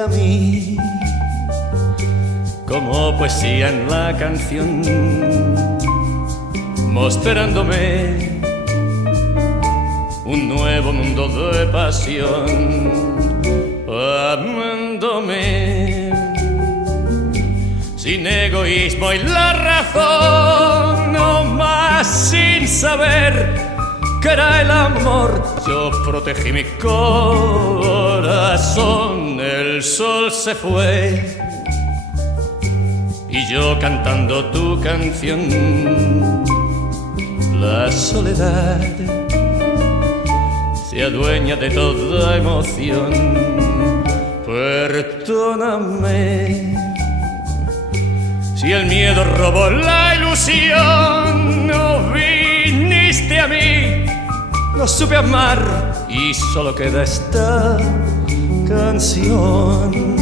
a mí como poesía en la canción, mostrándome un nuevo mundo de pasión, amándome sin egoísmo y la razón, no más sin saber que era el amor. Yo protegí mi corazón, el sol se fue y yo cantando tu canción. La soledad se adueña de toda emoción. Perdóname si el miedo robó la ilusión. No viniste a mí, no supe amar y solo queda esta canción.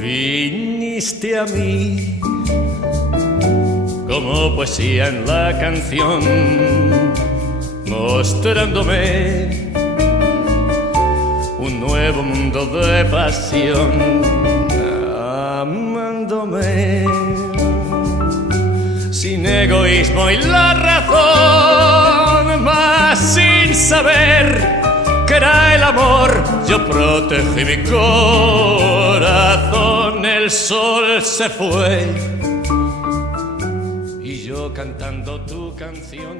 Viniste a mí como poesía en la canción, mostrándome un nuevo mundo de pasión, amándome sin egoísmo y la razón, mas sin saber que era el amor. Yo protegí mi corazón, el sol se fue y yo cantando tu canción.